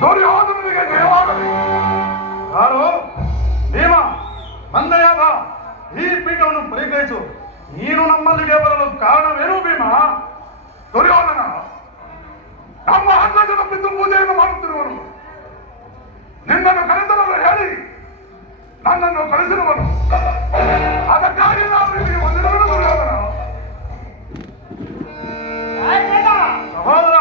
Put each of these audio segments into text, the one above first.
ದುರ್ಯೋಧನನಿಗೆ ಜಯವಾಗಲಿ. ಯಾರು ಭೀಮ, ಮಂದಯಾದ ಈ ಪೀಠವನ್ನು ಪರಿಗ್ರಹಿಸು. ನೀನು ನಮ್ಮಲ್ಲಿಗೆ ಬರಲು ಕಾರಣವೇನು ಭೀಮ? ದುರ್ಯೋಧನ ನಮ್ಮ ಅಂಗಜನ ಬಿದ್ದು ಪೂಜೆಯನ್ನು ಮಾಡುತ್ತಿರುವನು. ನಿನ್ನನ್ನು ಕರೆತರಲು ಹೇಳಿ ನನ್ನನ್ನು ಕಳಿಸಿರುವನು. ಅದಕ್ಕಾಗಿ ನಾವು ಇಲ್ಲಿಗೆ ಬಂದಿರುವುದು ದುರ್ಯೋಧನ. ಸಹೋದರ,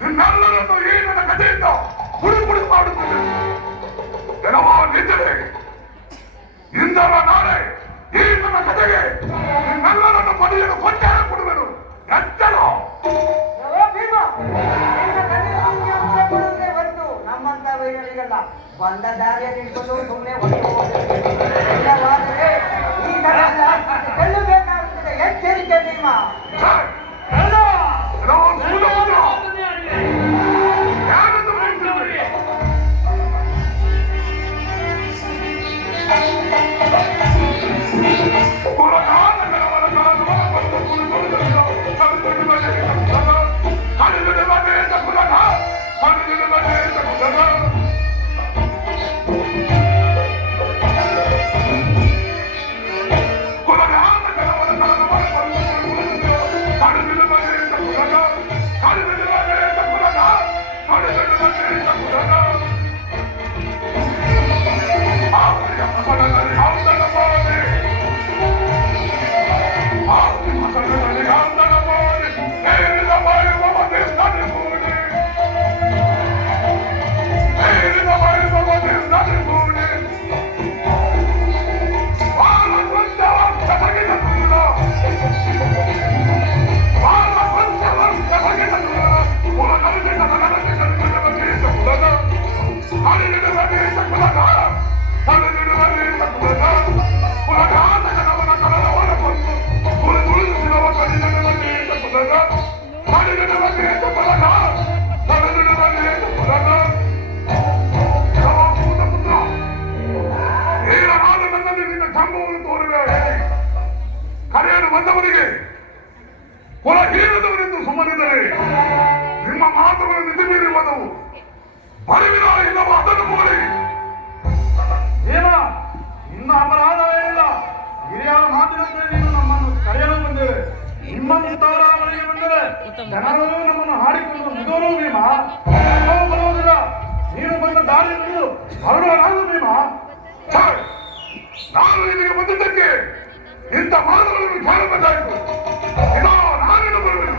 ನಿಮ್ಮೆಲ್ಲರನ್ನು ಈ ನನ್ನ ಕಥೆಯಿಂದ ಪುಡಿ ಮಾಡುತ್ತದೆ. ಕೆಲವೋ ನಿಂತರೆ ಇಂದರ ನಾಳೆ ಈ ನನ್ನ ಕಥೆಗೆ ನಿಮ್ಮೆಲ್ಲರನ್ನು ಪಡೆಯಲು ಕೊಂಚಾರ ಕೊಡುವೆನು. ಎಚ್ಚರ. ನಮ್ಮಂತ ವೈರಿಗಳಿಗಲ್ಲ, ಬಂದ ದಾರಿಯ ನಿಂತ್ಕೊಂಡು ಸುಮ್ಮನೆ ಕೊಳ್ಳಬೇಕಾಗುತ್ತದೆ. ಎಚ್ಚರಿಕೆ ಭೀಮ. ಕರೆಯಲು ಬಂದವರಿಗೆ ಕುಲಹೀನದವರೆಂದು ಸುಮ್ಮನಿದ್ದರೆ ನಿಮ್ಮ ಮಾತುಗಳನ್ನು ಮಿತಿಮೀರಿರುವುದು ಬರವಿನ ಇಲ್ಲವ ಅದನ್ನು ಮುಗಲಿ. ಏನ ಇನ್ನು ಅಪರಾಧ ಏನಿಲ್ಲ. ಹಿರಿಯರ ಮಾತಿನಂತೆ ನೀನು ನಮ್ಮನ್ನು ಕರೆಯಲು ಬಂದೇವೆ. ನಿಮ್ಮ ಮುಂತಾದ ಮನೆಗೆ ಬಂದರೆ ಜನರು ನಮ್ಮನ್ನು ಹಾಡಿಕೊಂಡು ಮುಗಿದವರು ಭೀಮ. ನಾವು ಬರುವುದಿಲ್ಲ. ನೀನು ಬಂದ ದಾರಿಯನ್ನು ಹೊರಡುವ ಭೀಮ. ನಾನು ಇಲ್ಲಿಗೆ ಬಂದಿದ್ದಕ್ಕೆ ಇಂಥ ಮಾತುಗಳನ್ನು ಕೇಳಬೇಕಾಯಿತು. ಇದೋ ನಾನೇನು ಬರುವೆನು.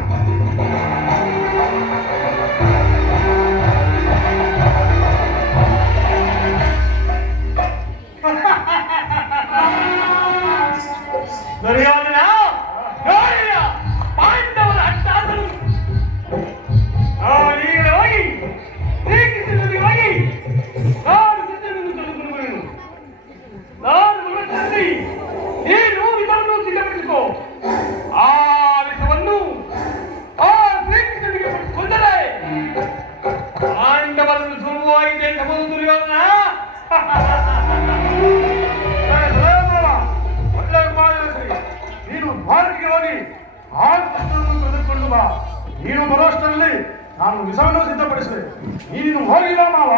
ಪಾಂಡವರ ಅಟ್ಟಾದರು ಈಗಲೇ ಹೋಗಿ ಶ್ರೀಕೃಷ್ಣನಿಗೆ ಹೋಗಿ ನಾನು ಸಿದ್ಧನನ್ನು ತೆಗೆದುಕೊಳ್ಳುವೆನು. ನಾನು ನೀನು ಇದನ್ನು ಸಿದ್ಧಪಡಿಸಿಕೋ. ಆ ನಮ್ಮದು ದುರ್ಯೋಧನ. ಒಳ್ಳೆ ಮಾದರಿ. ನೀನು ಭಾರತಿಗೆ ಹೋಗಿ ಆ ಕೃಷ್ಣನನ್ನು ತೆಗೆದುಕೊಂಡು ಬಾ. ನೀನು ಬರುವಷ್ಟರಲ್ಲಿ ನಾನು ವಿಷವನ್ನು ಸಿದ್ಧಪಡಿಸಿದೆ. ನೀನು ಹೋಗಿ ಬಾ ಮಾವ.